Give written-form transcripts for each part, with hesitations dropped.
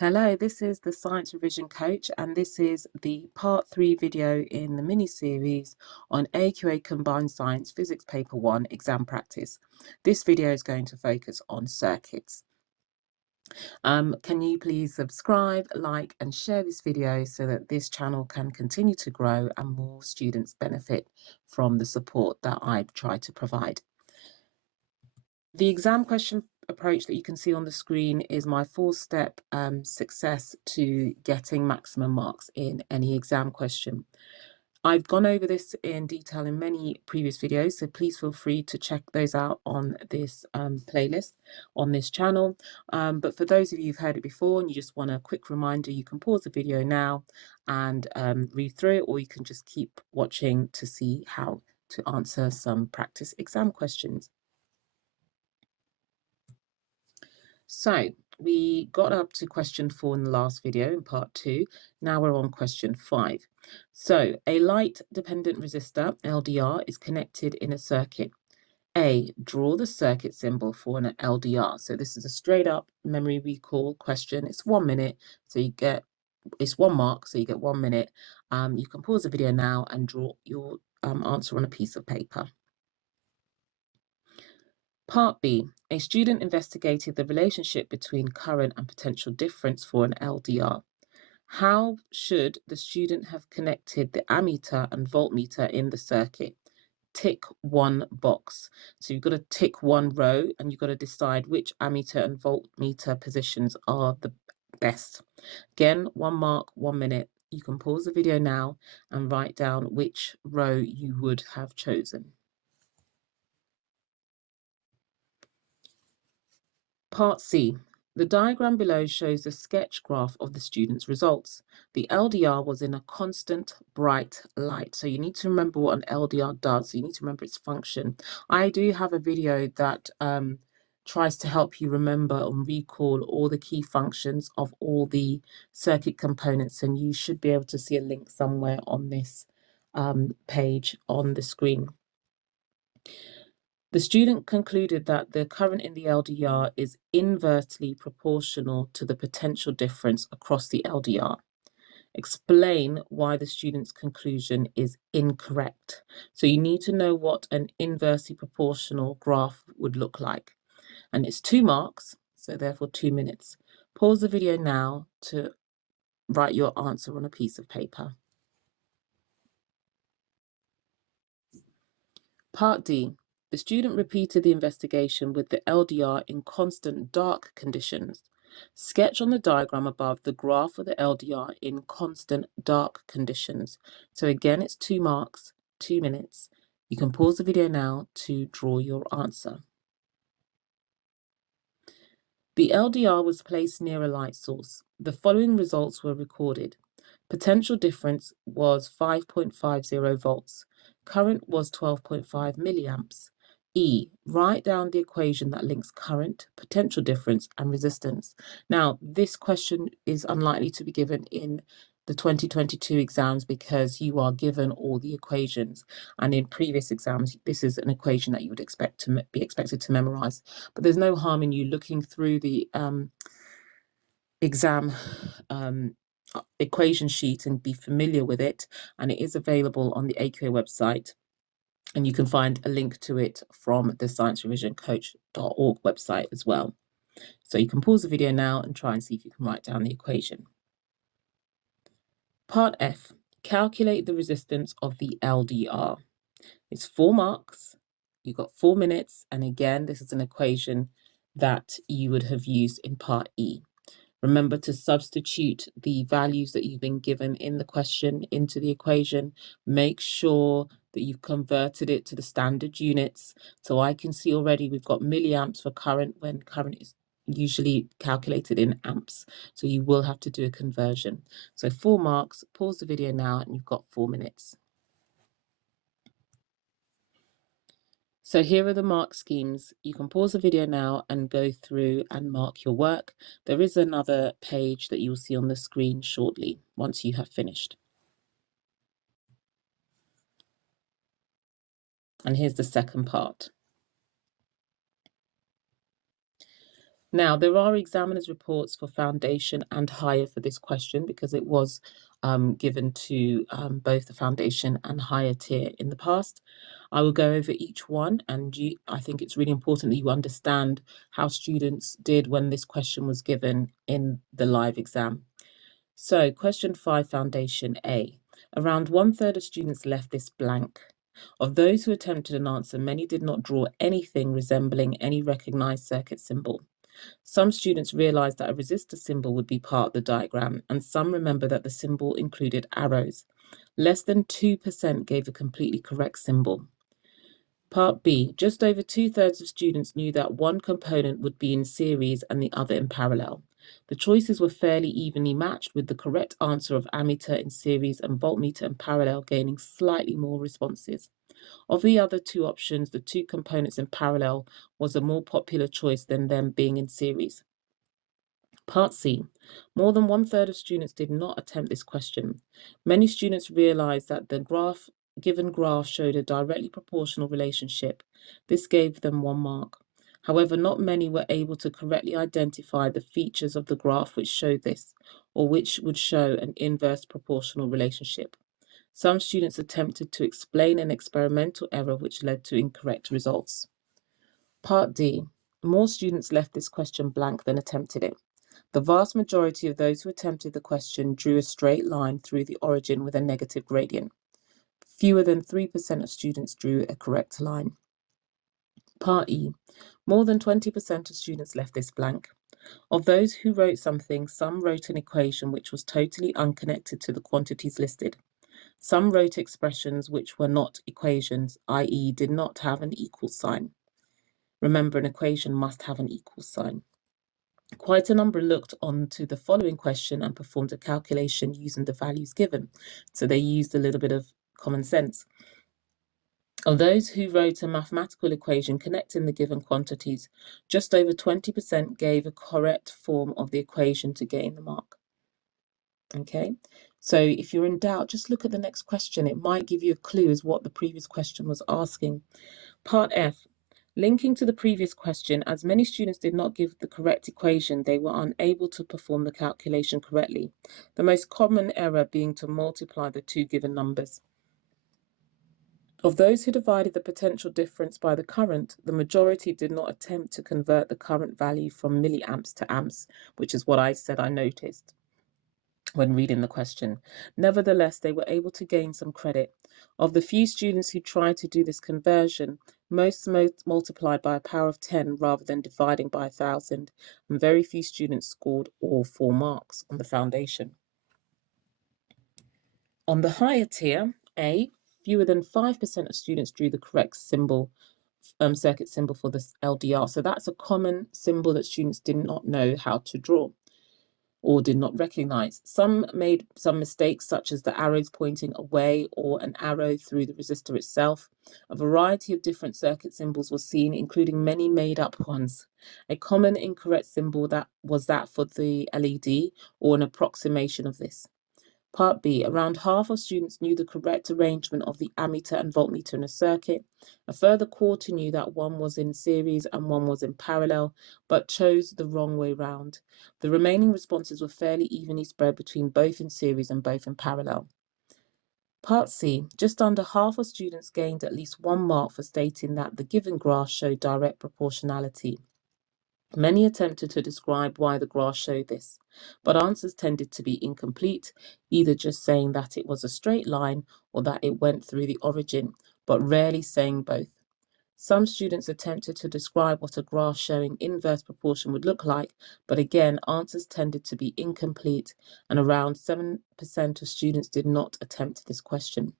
Hello, this is the Science Revision Coach, and this is the part 3 video in the mini-series on AQA Combined Science Physics Paper 1 exam practice. This video is going to focus on circuits. Can you please subscribe, like, and share this video so that this channel can continue to grow and more students benefit from the support that I try to provide. The exam question approach that you can see on the screen is my 4-step success to getting maximum marks in any exam question. I've gone over this in detail in many previous videos, so please feel free to check those out on this playlist on this channel. But for those of you who've heard it before and you just want a quick reminder, you can pause the video now and read through it, or you can just keep watching to see how to answer some practice exam questions. So we got up to question 4 in the last video in part 2. Now we're on question 5. So a light-dependent resistor, LDR, is connected in a circuit. A, draw the circuit symbol for an LDR. So this is a straight-up memory recall question. It's 1 minute, so it's 1 mark, so you get 1 minute. You can pause the video now and draw your answer on a piece of paper. Part B, a student investigated the relationship between current and potential difference for an LDR. How should the student have connected the ammeter and voltmeter in the circuit? Tick one box. So you've got to tick one row and you've got to decide which ammeter and voltmeter positions are the best. Again, 1 mark, 1 minute. You can pause the video now and write down which row you would have chosen. Part C. The diagram below shows a sketch graph of the student's results. The LDR was in a constant bright light. So you need to remember what an LDR does. You need to remember its function. I do have a video that tries to help you remember and recall all the key functions of all the circuit components, and you should be able to see a link somewhere on this page on the screen. The student concluded that the current in the LDR is inversely proportional to the potential difference across the LDR. Explain why the student's conclusion is incorrect. So you need to know what an inversely proportional graph would look like. And it's 2 marks, so therefore 2 minutes. Pause the video now to write your answer on a piece of paper. Part D. The student repeated the investigation with the LDR in constant dark conditions. Sketch on the diagram above the graph of the LDR in constant dark conditions. So again, it's 2 marks, 2 minutes. You can pause the video now to draw your answer. The LDR was placed near a light source. The following results were recorded. Potential difference was 5.50 volts. Current was 12.5 milliamps. E, write down the equation that links current, potential difference, and resistance. Now, this question is unlikely to be given in the 2022 exams because you are given all the equations. And in previous exams, this is an equation that you would be expected to memorize. But there's no harm in you looking through the exam equation sheet and be familiar with it, and it is available on the AQA website, and you can find a link to it from the sciencerevisioncoach.org website as well. So you can pause the video now and try and see if you can write down the equation. Part F, calculate the resistance of the LDR. It's 4 marks, you've got 4 minutes, and again, this is an equation that you would have used in part E. Remember to substitute the values that you've been given in the question into the equation. Make sure that you've converted it to the standard units. So I can see already we've got milliamps for current when current is usually calculated in amps. So you will have to do a conversion. So 4 marks, pause the video now, and you've got 4 minutes. So here are the mark schemes. You can pause the video now and go through and mark your work. There is another page that you'll see on the screen shortly once you have finished. And here's the second part. Now, there are examiners' reports for foundation and higher for this question because it was given to both the foundation and higher tier in the past. I will go over each one, and I think it's really important that you understand how students did when this question was given in the live exam. So, question 5, foundation A. Around 1/3 of students left this blank. Of those who attempted an answer, many did not draw anything resembling any recognized circuit symbol. Some students realized that a resistor symbol would be part of the diagram, and some remember that the symbol included arrows. Less than 2% gave a completely correct symbol. Part B, just over 2/3 of students knew that one component would be in series and the other in parallel. The choices were fairly evenly matched, with the correct answer of ammeter in series and voltmeter in parallel gaining slightly more responses. Of the other two options, the two components in parallel was a more popular choice than them being in series. Part C. More than 1/3 of students did not attempt this question. Many students realized that the given graph showed a directly proportional relationship. This gave them 1 mark. However, not many were able to correctly identify the features of the graph which showed this, or which would show an inverse proportional relationship. Some students attempted to explain an experimental error which led to incorrect results. Part D. More students left this question blank than attempted it. The vast majority of those who attempted the question drew a straight line through the origin with a negative gradient. Fewer than 3% of students drew a correct line. Part E. More than 20% of students left this blank. Of those who wrote something, some wrote an equation which was totally unconnected to the quantities listed. Some wrote expressions which were not equations, i.e. did not have an equal sign. Remember, an equation must have an equal sign. Quite a number looked onto the following question and performed a calculation using the values given. So they used a little bit of common sense. Of those who wrote a mathematical equation connecting the given quantities, just over 20% gave a correct form of the equation to gain the mark. Okay, so if you're in doubt, just look at the next question. It might give you a clue as what the previous question was asking. Part F. Linking to the previous question, as many students did not give the correct equation, they were unable to perform the calculation correctly. The most common error being to multiply the two given numbers. Of those who divided the potential difference by the current, the majority did not attempt to convert the current value from milliamps to amps, which is what I said I noticed when reading the question. Nevertheless, they were able to gain some credit. Of the few students who tried to do this conversion, most multiplied by a power of 10 rather than dividing by 1,000, and very few students scored all 4 marks on the foundation. On the higher tier, A, fewer than 5% of students drew the correct symbol, circuit symbol for this LDR. So that's a common symbol that students did not know how to draw or did not recognize. Some made some mistakes, such as the arrows pointing away or an arrow through the resistor itself. A variety of different circuit symbols was seen, including many made-up ones. A common incorrect symbol was that for the LED, or an approximation of this. Part B, around half of students knew the correct arrangement of the ammeter and voltmeter in a circuit. A further quarter knew that one was in series and one was in parallel, but chose the wrong way round. The remaining responses were fairly evenly spread between both in series and both in parallel. Part C, just under half of students gained at least 1 mark for stating that the given graph showed direct proportionality. Many attempted to describe why the graph showed this, but answers tended to be incomplete, either just saying that it was a straight line or that it went through the origin, but rarely saying both. Some students attempted to describe what a graph showing inverse proportion would look like, but again, answers tended to be incomplete, and around 7% of students did not attempt this question.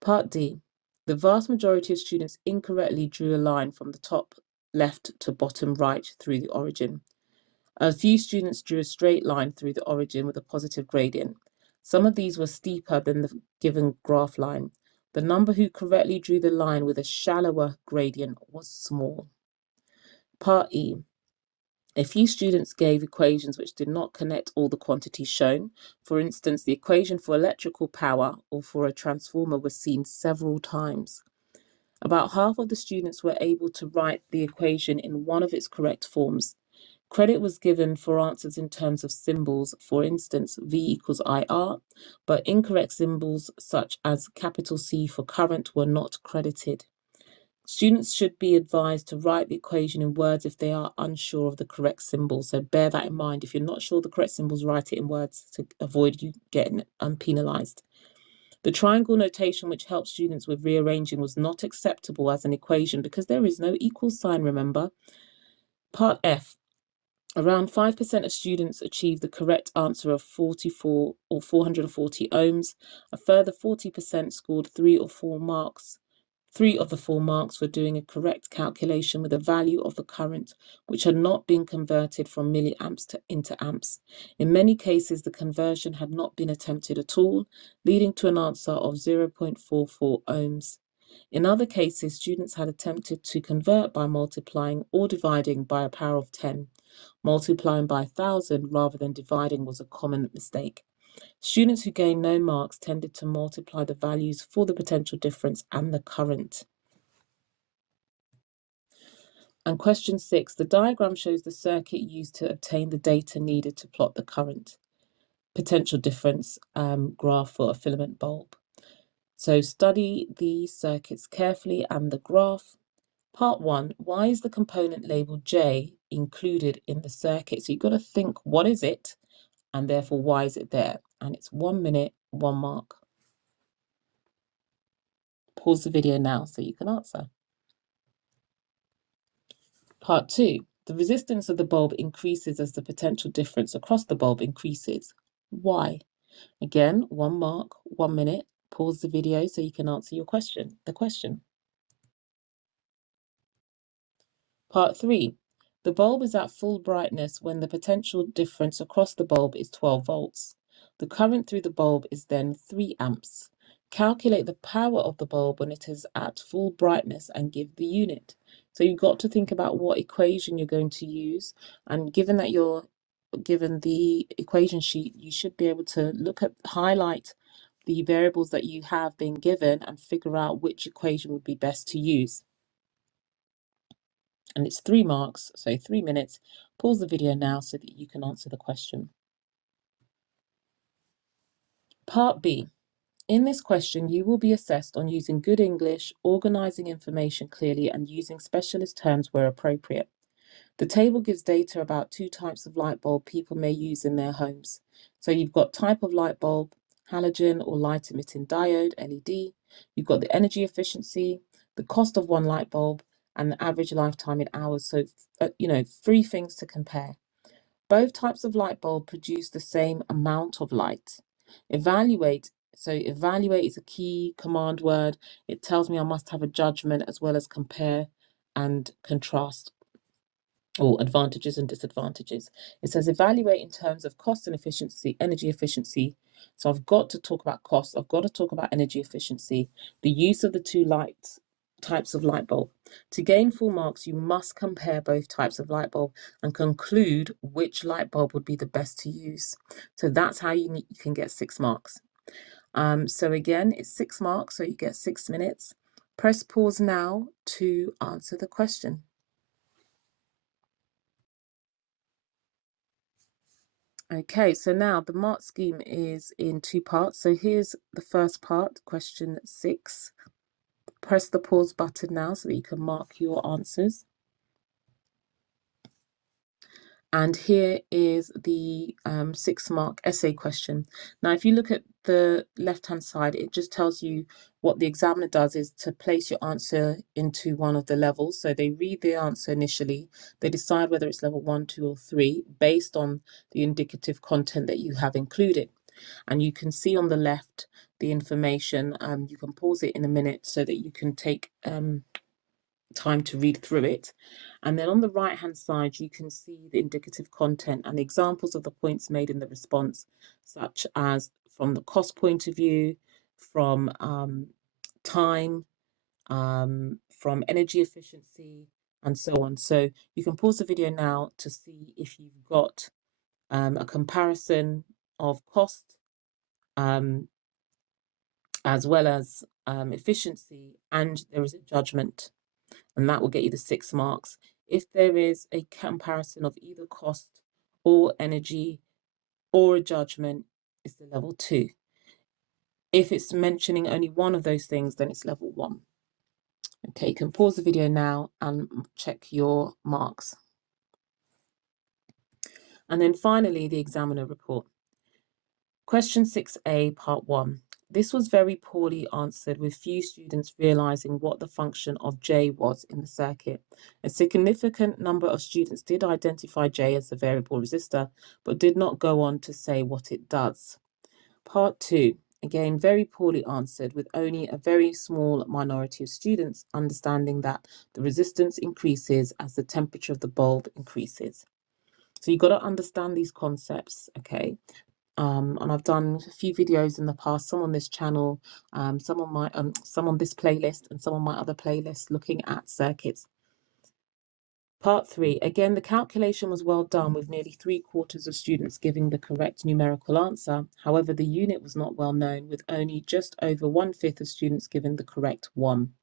Part D. The vast majority of students incorrectly drew a line from the top left to bottom right through the origin. A few students drew a straight line through the origin with a positive gradient. Some of these were steeper than the given graph line. The number who correctly drew the line with a shallower gradient was small. Part E. A few students gave equations which did not connect all the quantities shown. For instance, the equation for electrical power or for a transformer was seen several times. About half of the students were able to write the equation in one of its correct forms. Credit was given for answers in terms of symbols, for instance, V equals IR, but incorrect symbols such as capital C for current were not credited. Students should be advised to write the equation in words if they are unsure of the correct symbol. So bear that in mind. If you're not sure of the correct symbols, write it in words to avoid you getting penalized. The triangle notation, which helps students with rearranging, was not acceptable as an equation because there is no equal sign, remember. Part F. Around 5% of students achieved the correct answer of 44 or 440 ohms. A further 40% scored 3 of the 4 marks for doing a correct calculation with a value of the current which had not been converted from milliamps into amps. In many cases, the conversion had not been attempted at all, leading to an answer of 0.44 ohms. In other cases, students had attempted to convert by multiplying or dividing by a power of 10. Multiplying by 1,000 rather than dividing was a common mistake. Students who gained no marks tended to multiply the values for the potential difference and the current. And question 6, the diagram shows the circuit used to obtain the data needed to plot the current potential difference graph for a filament bulb. So study the circuits carefully and the graph. Part 1, why is the component labeled J included in the circuit? So you've got to think, what is it? And therefore, why is it there? And it's 1 minute, 1 mark. Pause the video now so you can answer. Part 2, the resistance of the bulb increases as the potential difference across the bulb increases. Why? Again, 1 mark, 1 minute. Pause the video so you can answer the question. Part 3, the bulb is at full brightness when the potential difference across the bulb is 12 volts. The current through the bulb is then 3 amps. Calculate the power of the bulb when it is at full brightness and give the unit. So you've got to think about what equation you're going to use, and given that you're given the equation sheet, you should be able to highlight the variables that you have been given and figure out which equation would be best to use. And it's 3 marks, so 3 minutes. Pause the video now so that you can answer the question. Part B. In this question, you will be assessed on using good English, organising information clearly, and using specialist terms where appropriate. The table gives data about 2 types of light bulb people may use in their homes. So you've got type of light bulb, halogen or light emitting diode, LED. You've got the energy efficiency, the cost of 1 light bulb, and the average lifetime in hours. So, 3 things to compare. Both types of light bulb produce the same amount of light. Evaluate. So evaluate is a key command word. It tells me I must have a judgment as well as compare and contrast, or advantages and disadvantages. It says evaluate in terms of cost and efficiency, energy efficiency. So I've got to talk about cost. I've got to talk about energy efficiency, the use of the 2 types of light bulb. To gain full marks, you must compare both types of light bulb and conclude which light bulb would be the best to use. So that's how you can get 6 marks. So again, it's 6 marks, so you get 6 minutes. Press pause now to answer the question. Okay, so now the mark scheme is in 2 parts. So here's the first part, question 6. Press the pause button now so that you can mark your answers. And here is the 6 mark essay question. Now, if you look at the left-hand side, it just tells you what the examiner does is to place your answer into one of the levels. So they read the answer initially, they decide whether it's level 1, 2, or 3 based on the indicative content that you have included. And you can see on the left the information. You can pause it in a minute so that you can take time to read through it. And then on the right hand side, you can see the indicative content and the examples of the points made in the response, such as from the cost point of view, from time, from energy efficiency, and so on. So you can pause the video now to see if you've got a comparison of cost as well as efficiency, and there is a judgment, and that will get you the 6 marks. If there is a comparison of either cost or energy or a judgment, it's the level 2. If it's mentioning only one of those things, then it's level 1. Okay, you can pause the video now and check your marks. And then finally, the examiner report. Question 6A, part 1. This was very poorly answered, with few students realizing what the function of J was in the circuit. A significant number of students did identify J as the variable resistor, but did not go on to say what it does. Part 2. Again, very poorly answered, with only a very small minority of students understanding that the resistance increases as the temperature of the bulb increases. So you've got to understand these concepts, okay? And I've done a few videos in the past, some on this channel, some on this playlist, and some on my other playlists looking at circuits. Part 3. Again, the calculation was well done, with nearly 3/4 of students giving the correct numerical answer. However, the unit was not well known, with only just over 1/5 of students giving the correct one.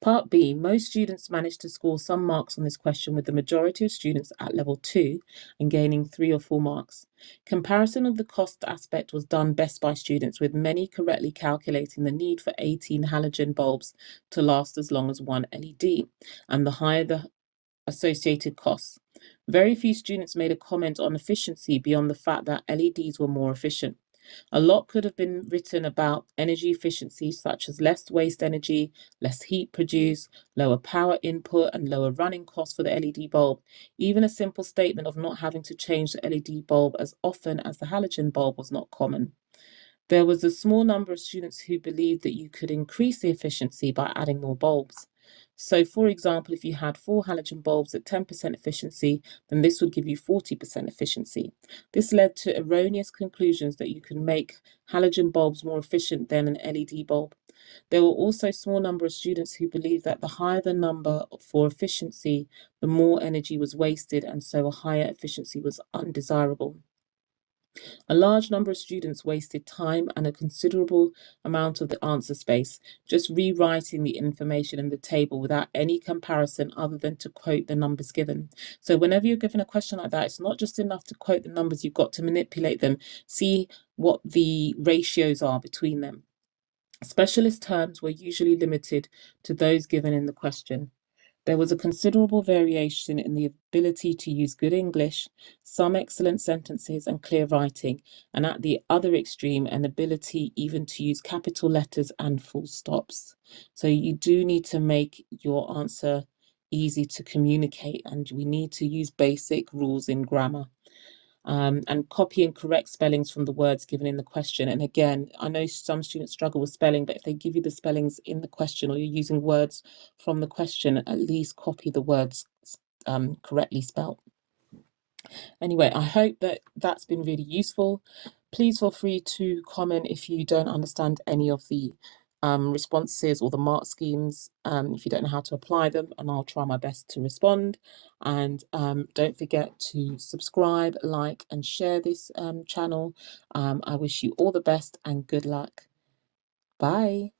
Part B, most students managed to score some marks on this question, with the majority of students at level 2 and gaining 3 or 4 marks. Comparison of the cost aspect was done best by students, with many correctly calculating the need for 18 halogen bulbs to last as long as one LED, and the higher the associated costs. Very few students made a comment on efficiency beyond the fact that LEDs were more efficient. A lot could have been written about energy efficiency, such as less waste energy, less heat produced, lower power input, and lower running costs for the LED bulb. Even a simple statement of not having to change the LED bulb as often as the halogen bulb was not common. There was a small number of students who believed that you could increase the efficiency by adding more bulbs. So, for example, if you had 4 halogen bulbs at 10% efficiency, then this would give you 40% efficiency. This led to erroneous conclusions that you could make halogen bulbs more efficient than an LED bulb. There were also a small number of students who believed that the higher the number for efficiency, the more energy was wasted, and so a higher efficiency was undesirable. A large number of students wasted time and a considerable amount of the answer space just rewriting the information in the table without any comparison other than to quote the numbers given. So whenever you're given a question like that, it's not just enough to quote the numbers, you've got to manipulate them, see what the ratios are between them. Specialist terms were usually limited to those given in the question. There was a considerable variation in the ability to use good English, some excellent sentences and clear writing, and at the other extreme, an ability even to use capital letters and full stops. So you do need to make your answer easy to communicate, and we need to use basic rules in grammar. And copy and correct spellings from the words given in the question. And again, I know some students struggle with spelling, but if they give you the spellings in the question or you're using words from the question, at least copy the words correctly spelled. Anyway, I hope that that's been really useful. Please feel free to comment if you don't understand any of the responses or the mark schemes, if you don't know how to apply them, and I'll try my best to respond. And don't forget to subscribe, like, and share this channel. I wish you all the best and good luck. Bye.